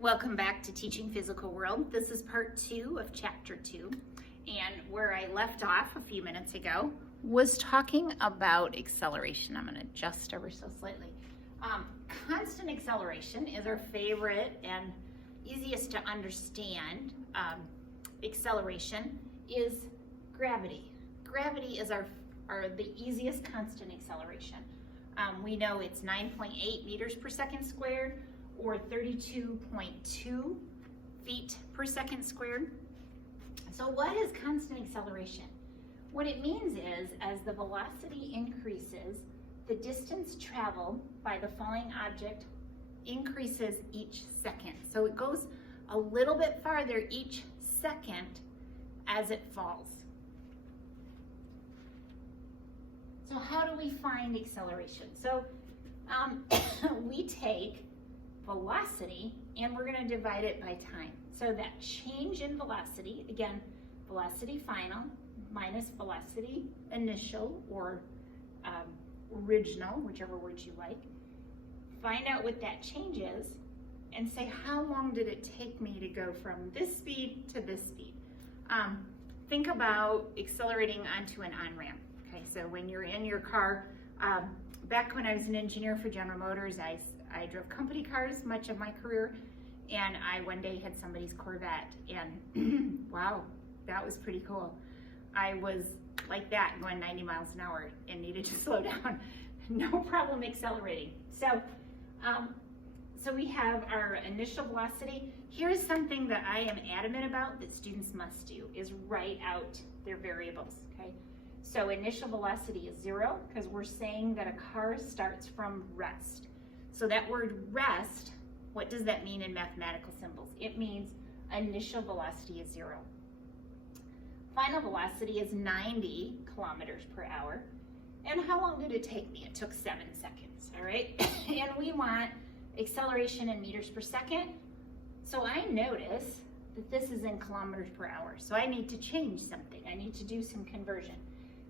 Welcome back to Teaching Physical World. This is part 2 of chapter 2, and where I left off a few minutes ago was talking about acceleration. I'm going to adjust ever so slightly. Constant acceleration is our favorite and easiest to understand. Acceleration is gravity. Gravity is the easiest constant acceleration. We know it's 9.8 meters per second squared, or 32.2 feet per second squared. So what is constant acceleration? What it means is, as the velocity increases, the distance traveled by the falling object increases each second. So it goes a little bit farther each second as it falls. So how do we find acceleration? So we take velocity and we're going to divide it by time. So that change in velocity, again, velocity final minus velocity initial or original, whichever word you like. Find out what that change is and say, how long did it take me to go from this speed to this speed? Think about accelerating onto an on-ramp. Okay, so when you're in your car, back when I was an engineer for General Motors, I drove company cars much of my career, and I one day had somebody's Corvette, and wow, that was pretty cool. I was like that, going 90 miles an hour and needed to slow down. No problem accelerating. So we have our initial velocity. Here's something that I am adamant about that students must do, is write out their variables, okay? So initial velocity is 0, because we're saying that a car starts from rest. So that word rest, what does that mean in mathematical symbols? It means initial velocity is 0. Final velocity is 90 kilometers per hour. And how long did it take me? It took 7 seconds, all right? And we want acceleration in meters per second. So I notice that this is in kilometers per hour. So I need to change something. I need to do some conversion.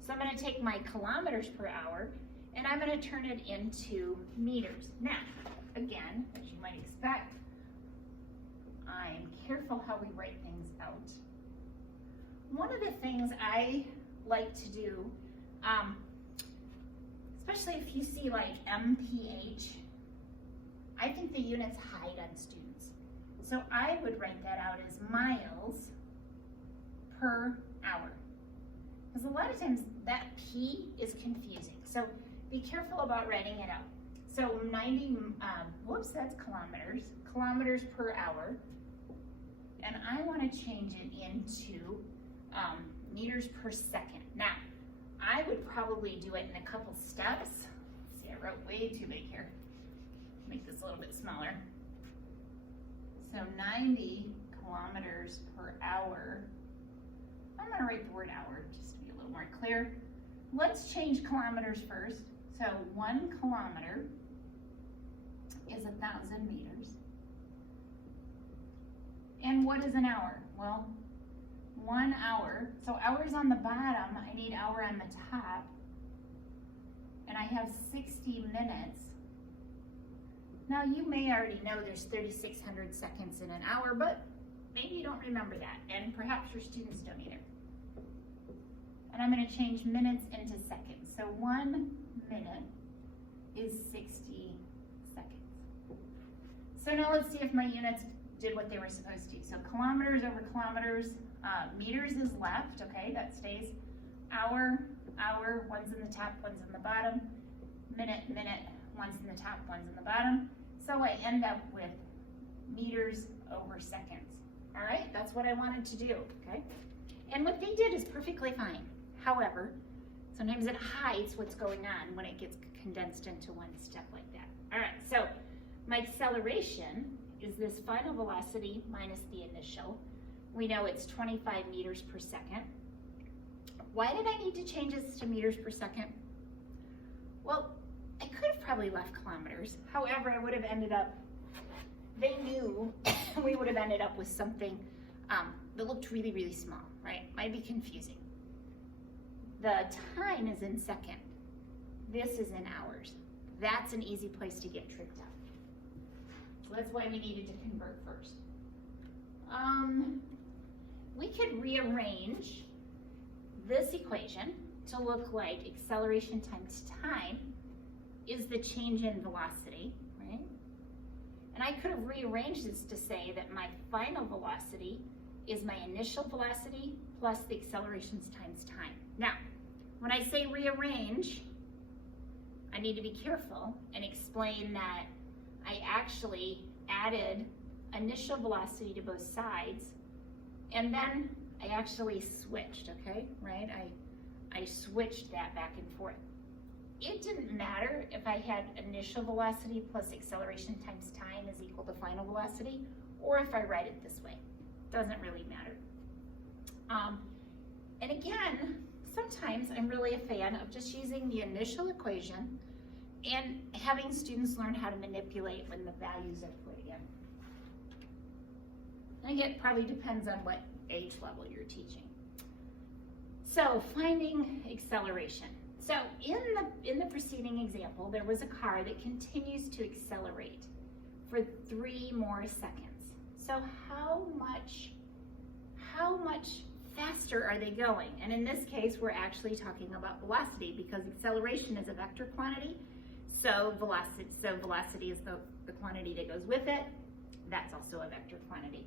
So I'm going to take my kilometers per hour and I'm going to turn it into meters. Now, again, as you might expect, I'm careful how we write things out. One of the things I like to do, especially if you see like MPH, I think the units hide on students. So I would write that out as miles per hour. Because a lot of times that P is confusing. So be careful about writing it out. So 90, that's kilometers per hour. And I want to change it into meters per second. Now, I would probably do it in a couple steps. Let's see, I wrote way too big here. Make this a little bit smaller. So 90 kilometers per hour. I'm going to write the word hour just to be a little more clear. Let's change kilometers first. So 1 kilometer is 1,000 meters. And what is an hour? Well, 1 hour, so hours on the bottom, I need hour on the top. And I have 60 minutes. Now you may already know there's 3,600 seconds in an hour, but maybe you don't remember that, and perhaps your students don't either. And I'm going to change minutes into seconds. So 1 minute is 60 seconds. So now let's see if my units did what they were supposed to. So kilometers over kilometers, meters is left, okay, that stays. Hour, one's in the top, one's in the bottom. Minute, one's in the top, one's in the bottom. So I end up with meters over seconds. All right, that's what I wanted to do, okay? And what they did is perfectly fine. However, sometimes it hides what's going on when it gets condensed into one step like that. All right, so my acceleration is this final velocity minus the initial. We know it's 25 meters per second. Why did I need to change this to meters per second? Well, I could have probably left kilometers. However, I would have ended up, they knew we would have ended up with something that looked really, really small, right? Might be confusing. The time is in second. This is in hours. That's an easy place to get tripped up. that's why we needed to convert first. We could rearrange this equation to look like acceleration times time is the change in velocity, right? And I could have rearranged this to say that my final velocity is my initial velocity plus the accelerations times time. Now, when I say rearrange, I need to be careful and explain that I actually added initial velocity to both sides, and then I actually switched, okay, right? I switched that back and forth. It didn't matter if I had initial velocity plus acceleration times time is equal to final velocity, or if I write it this way. Doesn't really matter. And again, sometimes I'm really a fan of just using the initial equation and having students learn how to manipulate when the values are put in. I think it probably depends on what age level you're teaching. So finding acceleration. So in the preceding example, there was a car that continues to accelerate for 3 more seconds. So how much faster are they going? And in this case, we're actually talking about velocity because acceleration is a vector quantity. So velocity is the quantity that goes with it. That's also a vector quantity.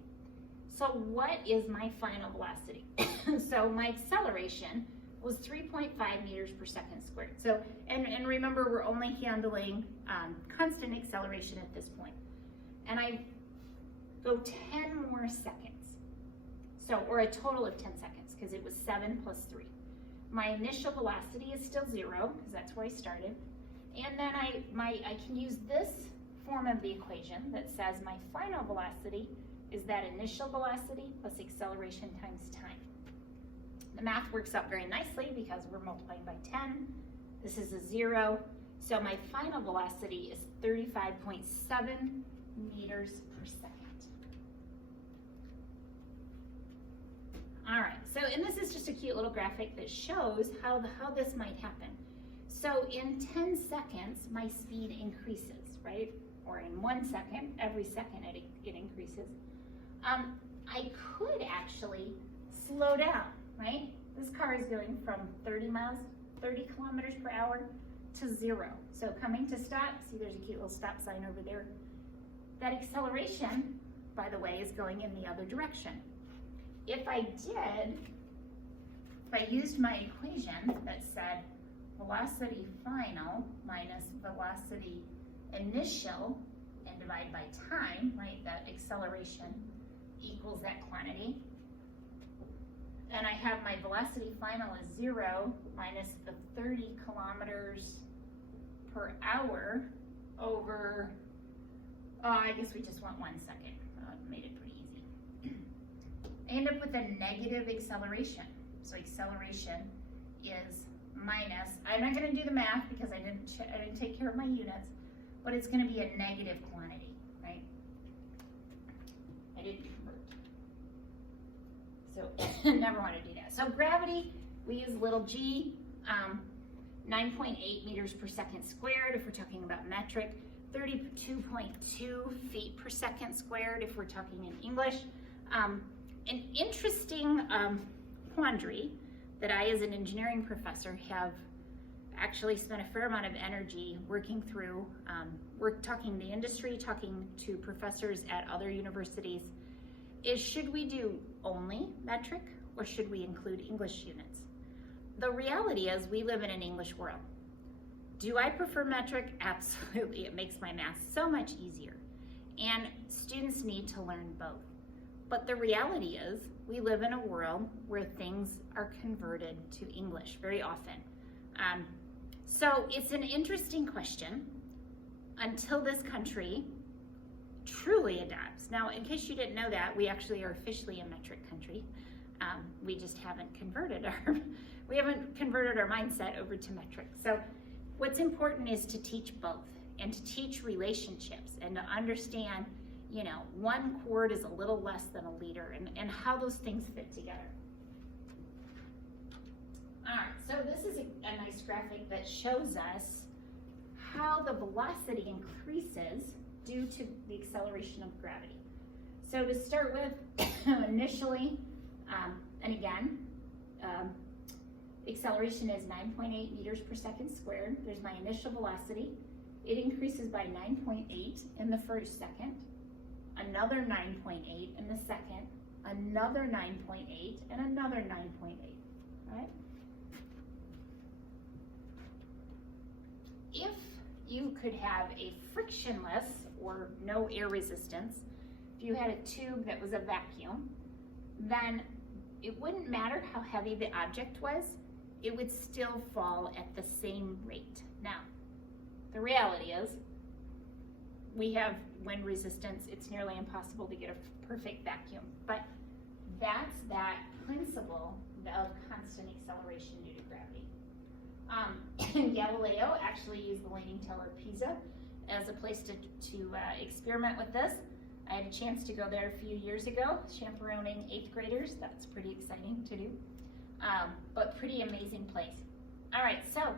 So what is my final velocity? So my acceleration was 3.5 meters per second squared. So, and remember, we're only handling constant acceleration at this point. And I go 10 more seconds. So, or a total of 10 seconds, because it was 7 plus 3. My initial velocity is still 0, because that's where I started. And then I can use this form of the equation that says my final velocity is that initial velocity plus acceleration times time. The math works out very nicely because we're multiplying by 10. This is a 0. So my final velocity is 35.7 meters per second. All right, so, and this is just a cute little graphic that shows how this might happen. So in 10 seconds, my speed increases, right? Or in 1 second, every second it increases. I could actually slow down, right? This car is going from 30 kilometers per hour to 0. So coming to stop, see there's a cute little stop sign over there. That acceleration, by the way, is going in the other direction. If I used my equation that said velocity final minus velocity initial and divide by time, right, that acceleration equals that quantity. And I have my velocity final is 0 minus the 30 kilometers per hour over, I guess we just want 1 second. Made it pretty easy. I end up with a negative acceleration. So acceleration is minus, I'm not going to do the math because I didn't take care of my units, but it's going to be a negative quantity, right? I didn't convert. So never want to do that. So gravity, we use little g, 9.8 meters per second squared if we're talking about metric, 32.2 feet per second squared if we're talking in English. An interesting quandary that I, as an engineering professor, have actually spent a fair amount of energy working through. We're talking to industry, talking to professors at other universities, is should we do only metric or should we include English units? The reality is we live in an English world. Do I prefer metric? Absolutely. It makes my math so much easier. And students need to learn both. But the reality is we live in a world where things are converted to English very often. So it's an interesting question until this country truly adapts. Now, in case you didn't know that, we actually are officially a metric country. We just haven't converted our mindset over to metric. So what's important is to teach both and to teach relationships and to understand, you know, 1 quart is a little less than a liter and how those things fit together. All right, so this is a nice graphic that shows us how the velocity increases due to the acceleration of gravity. So to start with, initially, and again, acceleration is 9.8 meters per second squared. There's my initial velocity. It increases by 9.8 in the first second, another 9.8 in the second, another 9.8, and another 9.8, right? If you could have a frictionless or no air resistance, if you had a tube that was a vacuum, then it wouldn't matter how heavy the object was, it would still fall at the same rate. Now, the reality is, we have wind resistance, it's nearly impossible to get a perfect vacuum, but that's that principle of constant acceleration due to gravity. Galileo actually used the Leaning Tower of Pisa as a place to experiment with this. I had a chance to go there a few years ago, chaperoning 8th graders. That's pretty exciting to do, but pretty amazing place. All right, so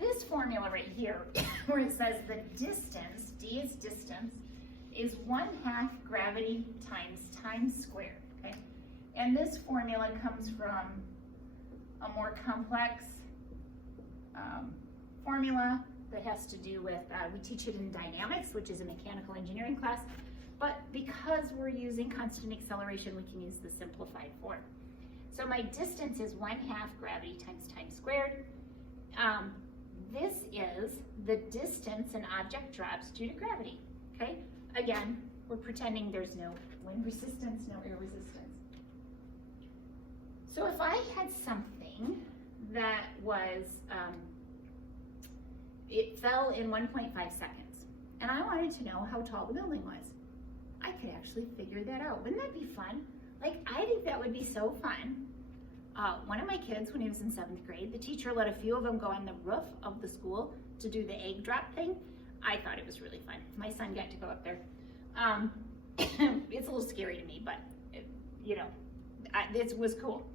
this formula right here, where it says the distance, D is distance, is 1/2 gravity times time squared, okay? And this formula comes from a more complex formula that has to do with, we teach it in dynamics, which is a mechanical engineering class, but because we're using constant acceleration, we can use the simplified form. So my distance is 1/2 gravity times time squared. This is the distance an object drops due to gravity, okay? Again, we're pretending there's no wind resistance, no air resistance. So if I had something that was, it fell in 1.5 seconds, and I wanted to know how tall the building was, I could actually figure that out. Wouldn't that be fun? Like, I think that would be so fun. One of my kids, when he was in 7th grade, the teacher let a few of them go on the roof of the school to do the egg drop thing. I thought it was really fun. My son got to go up there. It's a little scary to me, but it was cool.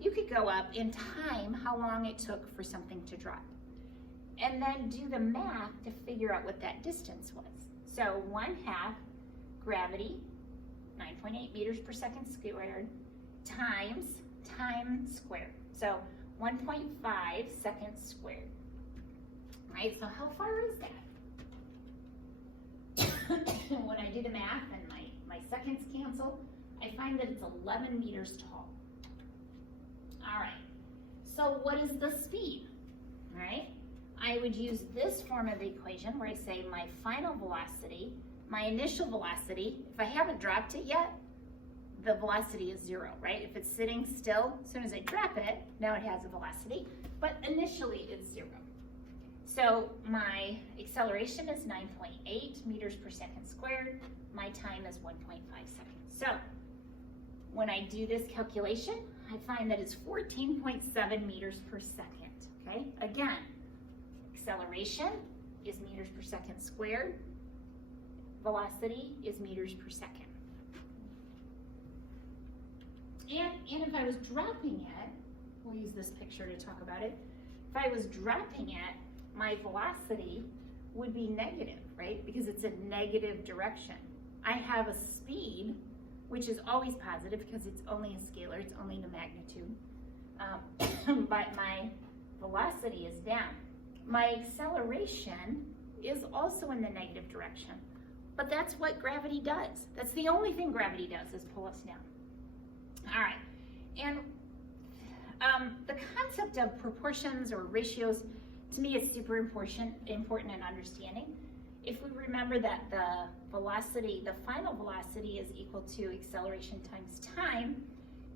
You could go up and time how long it took for something to drop, and then do the math to figure out what that distance was. So 1/2 gravity, 9.8 meters per second squared, times time squared. So 1.5 seconds squared. Right, so how far is that? When I do the math and my seconds cancel, I find that it's 11 meters tall. All right, so what is the speed? All right, I would use this form of the equation where I say my final velocity, my initial velocity, if I haven't dropped it yet, the velocity is 0, right? If it's sitting still, as soon as I drop it, now it has a velocity, but initially it's 0. So my acceleration is 9.8 meters per second squared. My time is 1.5 seconds. So when I do this calculation, I find that it's 14.7 meters per second, okay? Again, acceleration is meters per second squared. Velocity is meters per second. And if I was dropping it, we'll use this picture to talk about it. If I was dropping it, my velocity would be negative, right? Because it's a negative direction. I have a speed, which is always positive because it's only a scalar, it's only the magnitude. But my velocity is down. My acceleration is also in the negative direction. But that's what gravity does. That's the only thing gravity does, is pull us down. All right, and the concept of proportions or ratios, to me, is super important in understanding. If we remember that the velocity, the final velocity, is equal to acceleration times time,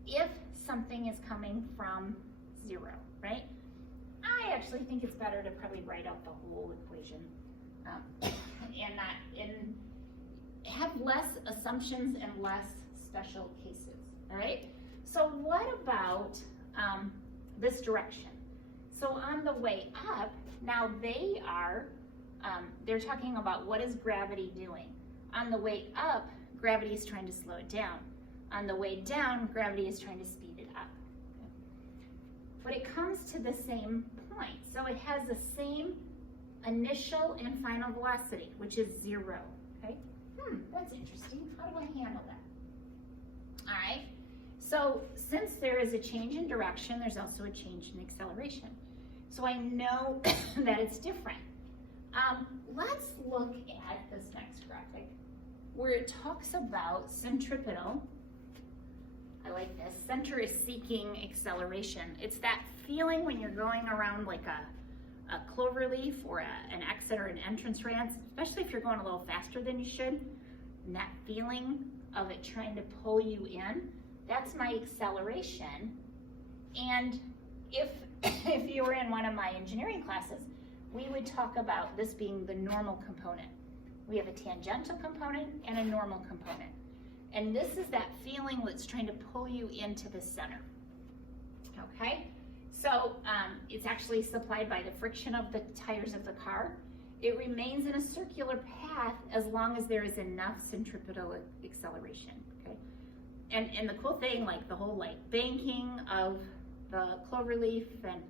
if something is coming from 0, right? I actually think it's better to probably write out the whole equation and have less assumptions and less special cases. All right, so what about this direction? So on the way up, now they're talking about what is gravity doing. On the way up, gravity is trying to slow it down. On the way down, gravity is trying to speed it up. But it comes to the same point. So it has the same initial and final velocity, which is 0. okay? That's interesting. How do I handle that? All right, so since there is a change in direction, there's also a change in acceleration. So I know that it's different. Let's look at this next graphic where it talks about centripetal. I like this. Center is seeking acceleration. It's that feeling when you're going around like a clover leaf or an exit or an entrance ramp, especially if you're going a little faster than you should, and that feeling of it trying to pull you in, that's my acceleration. And if you were in one of my engineering classes, we would talk about this being the normal component. We have a tangential component and a normal component. And this is that feeling that's trying to pull you into the center, okay? So it's actually supplied by the friction of the tires of the car. It remains in a circular path as long as there is enough centripetal acceleration, okay? And the cool thing, like the whole banking of the cloverleaf and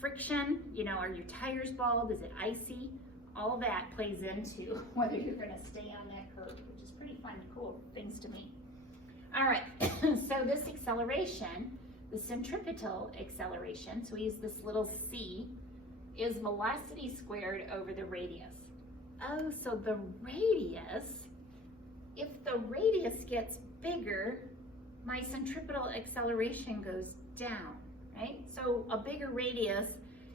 friction, are your tires bald, is it icy? All of that plays into whether you're gonna stay on that curve, which is pretty fun, cool things to me. All right, so this acceleration, the centripetal acceleration, so we use this little c, is velocity squared over the radius. Oh, so the radius, if the radius gets bigger, my centripetal acceleration goes down, right? So a bigger radius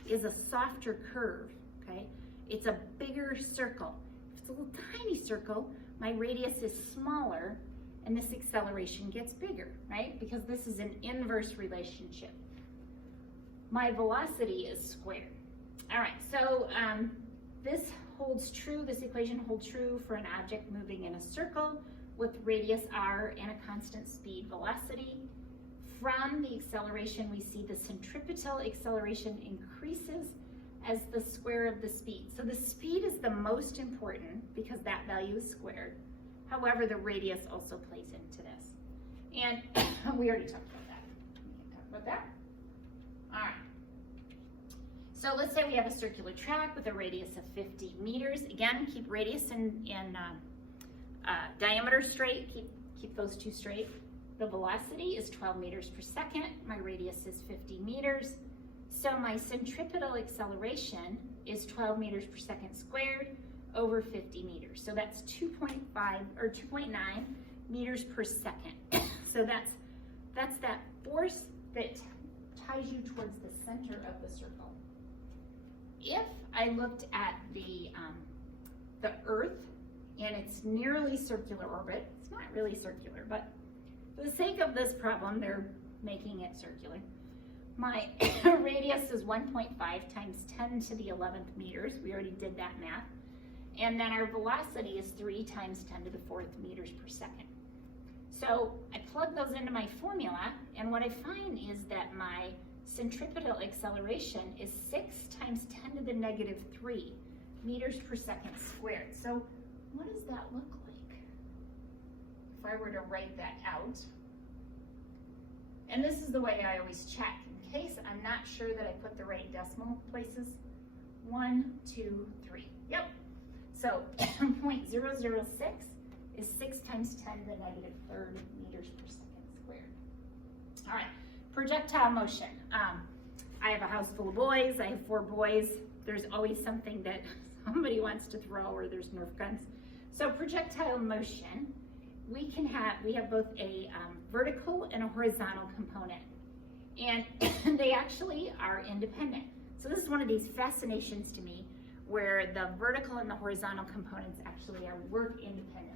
is a softer curve, okay? It's a bigger circle. If it's a little tiny circle, my radius is smaller and this acceleration gets bigger, right? Because this is an inverse relationship. My velocity is squared. All right, so this holds true, this equation holds true for an object moving in a circle with radius r and a constant speed velocity. From the acceleration, we see the centripetal acceleration increases as the square of the speed. So the speed is the most important because that value is squared. However, the radius also plays into this. And we already talked about that. We can talk about that. All right. So let's say we have a circular track with a radius of 50 meters. Again, keep radius and diameter straight. Keep those two straight. The velocity is 12 meters per second. My radius is 50 meters. So my centripetal acceleration is 12 meters per second squared over 50 meters. So that's 2.5 or 2.9 meters per second. So that's that force that ties you towards the center of the circle. If I looked at the Earth in its nearly circular orbit, it's not really circular, but for the sake of this problem, they're making it circular. My radius is 1.5 times 10 to the 11th meters. We already did that math. And then our velocity is 3 times 10 to the 4th meters per second. So I plug those into my formula, and what I find is that my centripetal acceleration is 6 times 10 to the negative 3 meters per second squared. So what does that look like if I were to write that out? And this is the way I always check in case I'm not sure that I put the right decimal places. 1, 2, 3. Yep. So 0.006 is 6 times 10 to the negative 3rd meters per second squared. All right, projectile motion. I have a house full of boys. I have 4 boys. There's always something that somebody wants to throw, or there's Nerf guns. So projectile motion, we have both a vertical and a horizontal component, and they actually are independent. So this is one of these fascinations to me, where the vertical and the horizontal components actually work independently.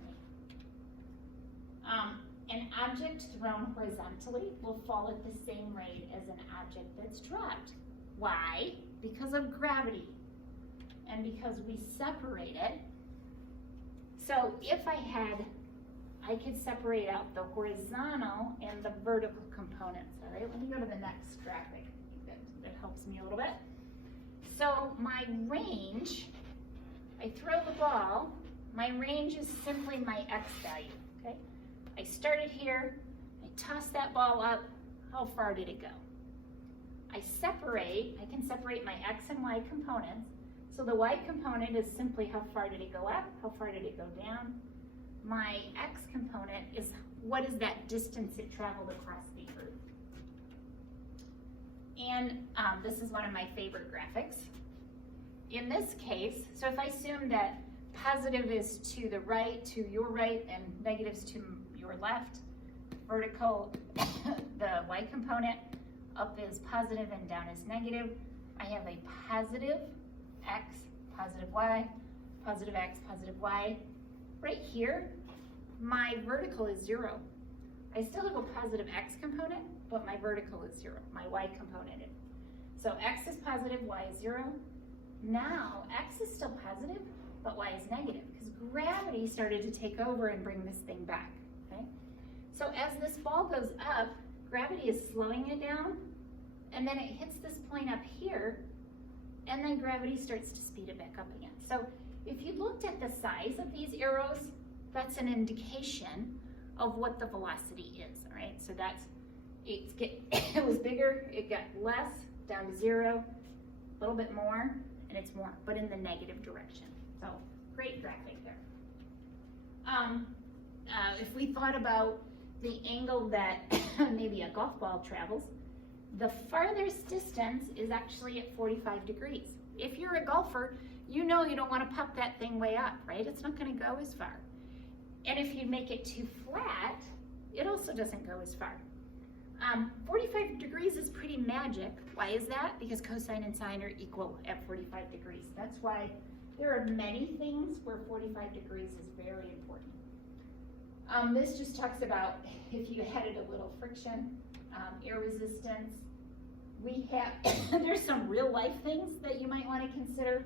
An object thrown horizontally will fall at the same rate as an object that's dropped. Why? Because of gravity and because we separate it. So if I could separate out the horizontal and the vertical components. All right, let me go to the next graphic. That helps me a little bit. So my range, I throw the ball, my range is simply my x value, okay? I started here, I toss that ball up, how far did it go? I can separate my x and y components So the y component is simply how far did it go up, how far did it go down. My x component is what is that distance it traveled across the earth. And this is one of my favorite graphics. In this case, so if I assume that positive is to the right, to your right, and negative is to your left, vertical, the y component, up is positive and down is negative. I have a positive x, positive y, positive x, positive y. Right here, my vertical is 0. I still have a positive x component, but my vertical is 0, my y component is. So x is positive, y is 0. Now, x is still positive, but y is negative, because gravity started to take over and bring this thing back, okay? So as this ball goes up, gravity is slowing it down, and then it hits this point up here, and then gravity starts to speed it back up again. So if you looked at the size of these arrows, that's an indication of what the velocity is, all right? So that's, it was bigger, it got less, down to 0, a little bit more, and it's more, but in the negative direction. So great graphic there. If we thought about the angle that maybe a golf ball travels, the farthest distance is actually at 45 degrees. If you're a golfer, you know you don't want to pop that thing way up, right? It's not going to go as far. And if you make it too flat, it also doesn't go as far. 45 degrees is pretty magic. Why is that? Because cosine and sine are equal at 45 degrees. That's why there are many things where 45 degrees is very important. This just talks about if you added a little friction, air resistance. We have, there's some real life things that you might want to consider.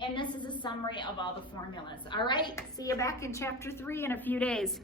And this is a summary of all the formulas. All right, see you back in chapter 3 in a few days.